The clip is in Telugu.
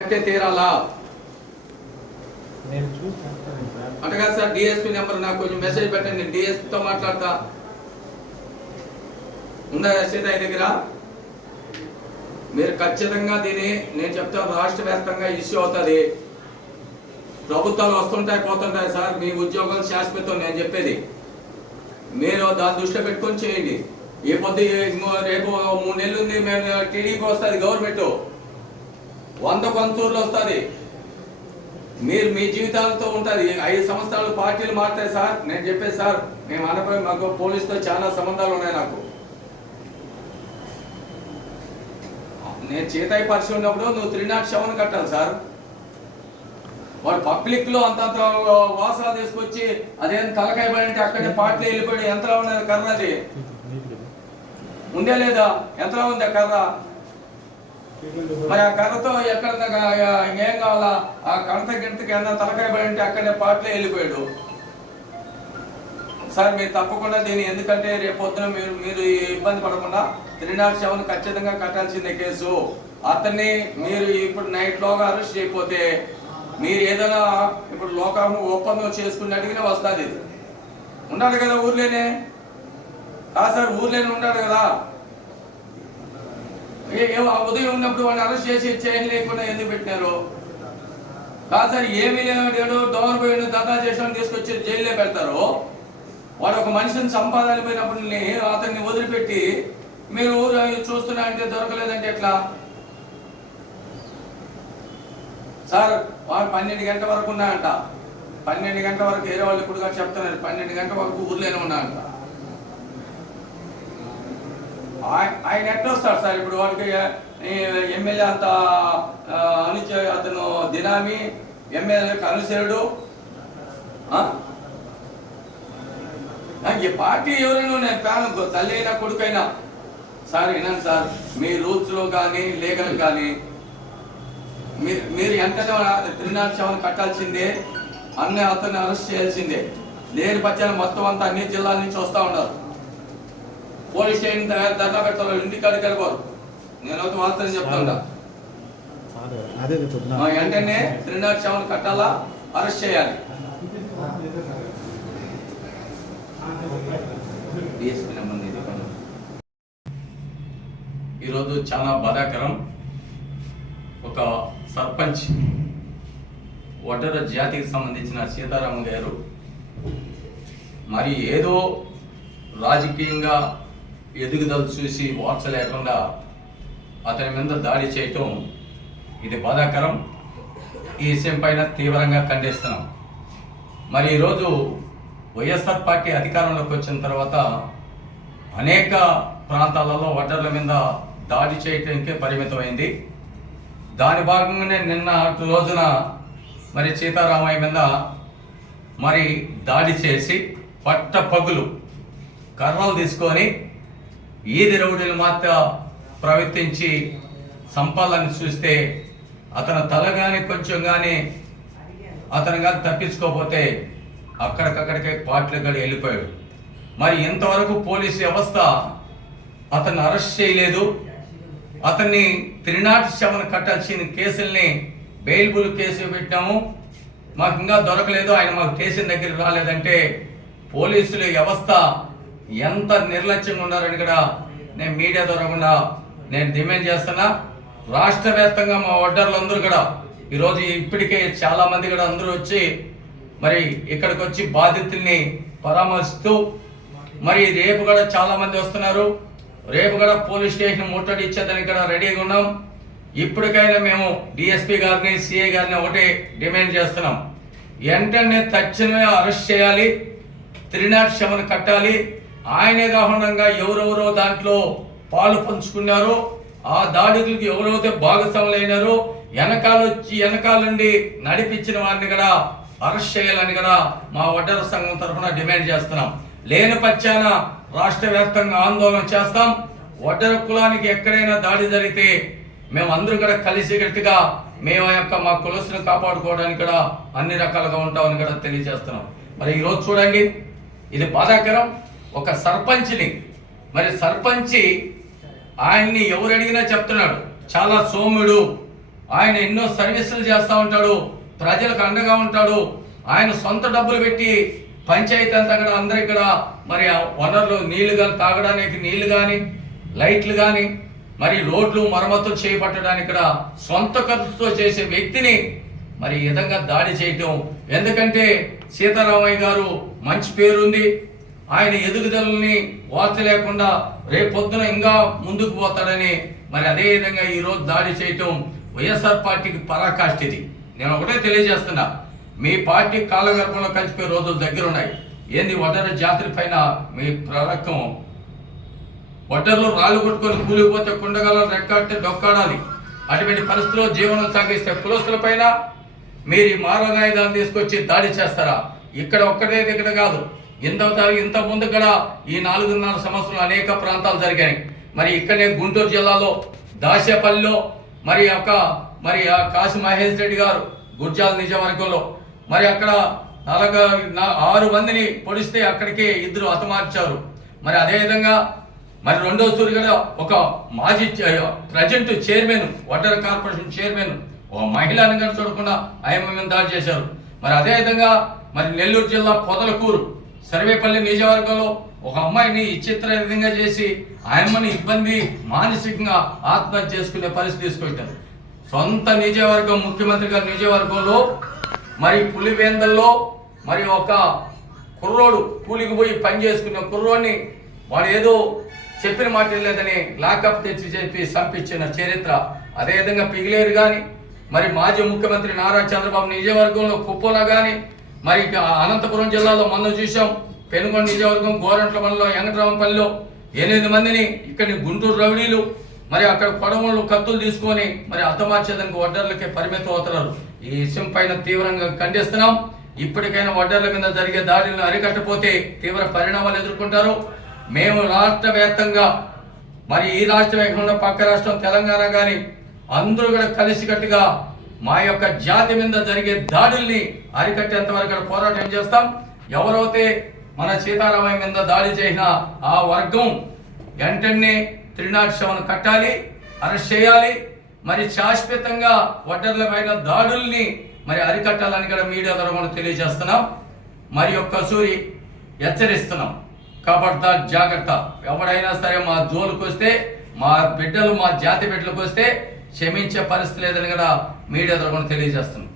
అంటే తీరాలా? చెప్తాను సార్. డిఎస్పీ నెంబర్ నాకు కొంచెం మెసేజ్ పెట్టండి. డిఎస్పీతో మాట్లాడతా. ఉందా ఆయన దగ్గర? మీరు ఖచ్చితంగా దీన్ని నేను చెప్తాను రాష్ట్ర వ్యాప్తంగా ఇష్యూ అవుతుంది. ప్రభుత్వాలు వస్తుంటాయి పోతుంటాయి సార్. మీ ఉద్యోగాలు శాశ్వతం నేను చెప్పేది. మీరు దాన్ని దృష్టిలో పెట్టుకొని చేయండి. ఏ పొద్దు రేపు మూడు నెలలు ఉంది మేము టీడీపీ వస్తుంది గవర్నమెంట్. వంద కొంతూర్లు వస్తుంది. మీరు మీ జీవితాలతో ఉంటుంది. ఐదు సంవత్సరాలు పార్టీలు మారుతాయి సార్. నేను చెప్పేది సార్ మేము అనపై మాకు పోలీసుతో చాలా సంబంధాలు ఉన్నాయి నాకు. నేను చేతాయి పరిస్థితి ఉన్నప్పుడు నువ్వు త్రీ నాట్ సెవెన్ కట్టాలి సార్. వాడు పబ్లిక్లో అంతంత వాసన తీసుకొచ్చి అదేం తలకాయ పడి అక్కడే పార్టీ వెళ్ళిపోయి ఎంత ఉన్నది కర్ర అది ఉందే లేదా? ఎంతలో ఉంది కర్ర? మరి ఆ కర్రతో ఎక్కడ ఏం కావాలా? ఆ కడత గింతకి ఎంత తలకాయ పడి ఉంటే అక్కడే పాటలే వెళ్ళిపోయాడు. సార్ మీరు తప్పకుండా దీన్ని ఎందుకంటే రేపు పొద్దున మీరు మీరు ఇబ్బంది పడకుండా త్రీ నాట్ సెవెన్ ఖచ్చితంగా కట్టాల్సిందే కేసు. అతన్ని మీరు ఇప్పుడు నైట్ లోగా అరెస్ట్ చేయకపోతే మీరు ఏదైనా ఇప్పుడు లోకాము ఒప్పందం చేసుకుని అడిగినా వస్తుంది ఇది. ఉండాలి కదా ఊర్లోనే? సార్ ఊర్లోనే ఉంటాడు కదా. ఆ ఉదయం ఉన్నప్పుడు వాడిని అరెస్ట్ చేసి చైన్ లేకుండా ఎందుకు పెట్టినారు? కాదు సార్ ఏమీ లేడు డోర్ పోయిన దగా చేసిన తీసుకొచ్చి జైల్లో పెడతారు. వాడు ఒక మనిషిని సంపాదన పోయినప్పుడు అతన్ని వదిలిపెట్టి మీరు ఊరు చూస్తున్నా అంటే దొరకలేదంటే ఎట్లా? సార్ వాడు పన్నెండు గంటల వరకు ఉన్నాయంట పన్నెండు గంటల వరకు వేరే వాళ్ళు ఇప్పుడు చెప్తున్నారు. పన్నెండు గంటల వరకు ఊర్లోనే ఉన్నాయంట ఆయన ఎట్లా వస్తాడు సార్? ఇప్పుడు వాడికి ఎమ్మెల్యే అంత ఆ, అనుచ అతను దినామి ఎమ్మెల్యేకి అనుసరుడు ఈ పార్టీ ఎవరైనా నేను ప్యాన్ తల్లి అయినా కొడుకైనా సార్ వినండి సార్ మీ రూల్స్లో కానీ లీగల్ కానీ మీరు మీరు వెంటనే త్రీ కట్టాల్సిందే అన్న అతన్ని అరెస్ట్ చేయాల్సిందే. లేని పచ్చని మొత్తం అంతా అన్ని జిల్లాల నుంచి వస్తూ ఉండాలి పోలీస్ స్టేషన్ ధర్నా పెడతారు ఇంటికి అడిగి వెళ్ళిపోరు. నేను అయితే వాస్తవం చెప్తాను వెంటనే నాట్ సెవెన్ కట్టాలా అరెస్ట్ చేయాలి. ఈరోజు చాలా బాధాకరం. ఒక సర్పంచ్ ఒడ్డర జాతికి సంబంధించిన సీతారామ గారు మరి ఏదో రాజకీయంగా ఎదుగుదల చూసి వార్చ లేకుండా అతని మీద దాడి చేయటం ఇది బాధాకరం. ఈ విషయం పైన తీవ్రంగా ఖండిస్తున్నాం. మరి ఈరోజు వైఎస్ఆర్ పార్టీ అధికారంలోకి వచ్చిన తర్వాత అనేక ప్రాంతాలలో వడ్డర్ల మీద దాడి చేయటానికే పరిమితమైంది. దాని భాగంగానే నిన్న రోజున మరి సీతారామయ్య మీద మరి దాడి చేసి పట్ట పగులు కర్రలు తీసుకొని ఈది రౌడీలు మాత్రం ప్రవర్తించి సంపాలని చూస్తే అతని తల కానీ కొంచెం కానీ అతను కానీ తప్పించుకోకపోతే అక్కడికక్కడికే పాటలు గడి వెళ్ళిపోయాడు. మరి ఇంతవరకు పోలీస్ వ్యవస్థ అతన్ని అరెస్ట్ చేయలేదు. అతన్ని త్రినాటి శవన కట్టాల్సిన కేసుల్ని బెయిల్బుల్ కేసు పెట్టాము మాకు ఇంకా దొరకలేదు. ఆయన మాకు స్టేషన్ దగ్గర రాలేదంటే పోలీసుల వ్యవస్థ ఎంత నిర్లక్ష్యంగా ఉన్నారని కూడా నేను మీడియా ద్వారా నేను డిమాండ్ చేస్తున్నా. రాష్ట్ర వ్యాప్తంగా మా అందరూ కూడా ఈరోజు ఇప్పటికే చాలా మంది కూడా అందరూ వచ్చి మరి ఇక్కడికి వచ్చి బాధితుల్ని పరామర్శిస్తూ మరి రేపు కూడా చాలా మంది వస్తున్నారు. రేపు కూడా పోలీస్ స్టేషన్ ముట్టడి ఇచ్చేదానికి కూడా రెడీగా ఉన్నాం. ఇప్పటికైనా మేము డిఎస్పీ గారిని సిఐ గారిని ఒకటే డిమాండ్ చేస్తున్నాం. వెంటనే తక్షణమే అరెస్ట్ చేయాలి. త్రినాట్ శమన కట్టాలి. ఆయనే కాకుండా ఎవరెవరో దాంట్లో పాలు పంచుకున్నారో ఆ దాడులకు ఎవరైతే భాగస్వాములైనారో వెనకాల వచ్చి వెనకాల నుండి నడిపించిన వారిని కూడా అరెస్ట్ చేయాలని కూడా మా వడ్డర సంఘం తరఫున డిమాండ్ చేస్తున్నాం. లేని పక్షాన రాష్ట్ర వ్యాప్తంగా ఆందోళన చేస్తాం. వడ్డర కులానికి ఎక్కడైనా దాడి జరిగితే మేము అందరూ కూడా కలిసికట్టుగా మేము ఆ యొక్క మా కులసును కాపాడుకోవడానికి కూడా అన్ని రకాలుగా ఉంటామని కూడా తెలియజేస్తున్నాం. మరి ఈరోజు చూడండి ఇది బాధాకరం. ఒక సర్పంచ్ని. మరి సర్పంచి ఆయన్ని ఎవరు అడిగినా చెప్తున్నాడు. చాలా సోమ్యుడు. ఆయన ఎన్నో సర్వీసులు చేస్తూ ఉంటాడు. ప్రజలకు అండగా ఉంటాడు. ఆయన సొంత డబ్బులు పెట్టి పంచాయతీ అంతా కూడా అందరు ఇక్కడ మరి ఆ వనరులు నీళ్ళు కానీ తాగడానికి నీళ్ళు కానీ లైట్లు కానీ మరి రోడ్లు మరమ్మతులు చేపట్టడానికి ఇక్కడ సొంత ఖర్చుతో చేసే వ్యక్తిని మరి ఈ విధంగా దాడి చేయటం. ఎందుకంటే సీతారామయ్య గారు మంచి పేరుంది. ఆయన ఎదుగుదలని వార్త లేకుండా రేపొద్దున ఇంకా ముందుకు పోతాడని మరి అదే విధంగా ఈరోజు దాడి చేయటం వైఎస్ఆర్ పార్టీకి పరాకాష్ఠ ఇది నేను ఒకటే తెలియజేస్తున్నా. మీ పార్టీ కాలగర్భంలో కలిసిపోయే రోజులు దగ్గర ఉన్నాయి ఏంది వడ్డర జాతర పైన మీ ప్రరకం? వడ్డర్లు రాళ్ళు కొట్టుకొని కూలిపోతే కుండగల రెక్కాడితే డొక్కాడాలి. అటువంటి పరిస్థితుల్లో జీవనం సాగిస్తే కులస్తుల పైన మీరు ఈ మారణాయుధాన్ని తీసుకొచ్చి దాడి చేస్తారా? ఇక్కడ ఒక్కటే దగ్గర కాదు. ఇంత ఇంత ముందు కూడా ఈ నాలుగున్నర సంవత్సరంలో అనేక ప్రాంతాలు జరిగాయి. మరి ఇక్కడనే గుంటూరు జిల్లాలో దాసేపల్లిలో మరి ఒక మరి ఆ కాశీ మహేష్ రెడ్డి గారు గుర్జాల నిజవర్గంలో మరి అక్కడ నలగ ఆరు మందిని పొడిస్తే అక్కడికి ఇద్దరు హతమార్చారు. మరి అదేవిధంగా మరి రెండో సూరి కూడా ఒక మాజీ present chairman Vaddera corporation chairman ఒక మహిళను కూడా చూడకుండా ఆయన దాడి చేశారు. మరి అదే విధంగా మరి నెల్లూరు జిల్లా పొదలకూరు సర్వేపల్లి నియోజకవర్గంలో ఒక అమ్మాయిని ఇచ్చిత్ర విధంగా చేసి ఆయమ్మని ఇబ్బంది మానసికంగా ఆత్మహత్య చేసుకునే పరిస్థితి తీసుకొచ్చారు. సొంత నియోజకవర్గం ముఖ్యమంత్రి గారి నియోజకవర్గంలో మరి పులివేందల్లో మరి ఒక కుర్రోడు కూలికి పోయి పని చేసుకున్న కుర్రోడిని వాడు ఏదో చెప్పిన మాట లేదని లాకప్ తెచ్చి చెప్పి సంపించిన చరిత్ర. అదేవిధంగా పిగిలేరు కానీ మరి మాజీ ముఖ్యమంత్రి నారా చంద్రబాబు నియోజకవర్గంలో కుప్పలో కానీ మరి అనంతపురం జిల్లాలో మొన్న చూసాం పెనుగొండ నియోజకవర్గం గోరంట్ల మండలం వెంకటరామపల్లిలో ఎనిమిది మందిని ఇక్కడి గుంటూరు రౌడీలు మరి అక్కడ పొడవులు కత్తులు తీసుకొని మరి అర్థమార్చేదానికి వడ్డర్లకే పరిమితం అవుతున్నారు. ఈ విషయం పైన తీవ్రంగా ఖండిస్తున్నాం. ఇప్పటికైనా వడ్డర్ల మీద జరిగే దాడులను అరికట్టపోతే తీవ్ర పరిణామాలు ఎదుర్కొంటారు. మేము రాష్ట్ర వ్యాప్తంగా మరి ఈ రాష్ట్రం కాకుండా పక్క రాష్ట్రం తెలంగాణ కానీ అందరూ కూడా కలిసికట్టుగా మా యొక్క జాతి మీద జరిగే దాడుల్ని అరికట్టేంత వరకు కూడా పోరాటం చేస్తాం. ఎవరైతే మన సీతారామయ్య మీద దాడి చేసిన ఆ వర్గం వెంటనే త్రినాట్ సెవెన్ కట్టాలి అరెస్ట్ చేయాలి. మరి శాశ్వతంగా వడ్డర్ల పైన దాడుల్ని మరి అరికట్టాలని కూడా మీడియా ద్వారా మనం తెలియజేస్తున్నాం. మరి యొక్క సూరి హెచ్చరిస్తున్నాం. కాబట్టి జాగ్రత్త. ఎవడైనా సరే మా జోలుకు వస్తే మా బిడ్డలు మా జాతి బిడ్డలకు వస్తే క్షమించే పరిస్థితి లేదని కూడా మీడియా ద్వారా తెలియజేస్తున్నాం.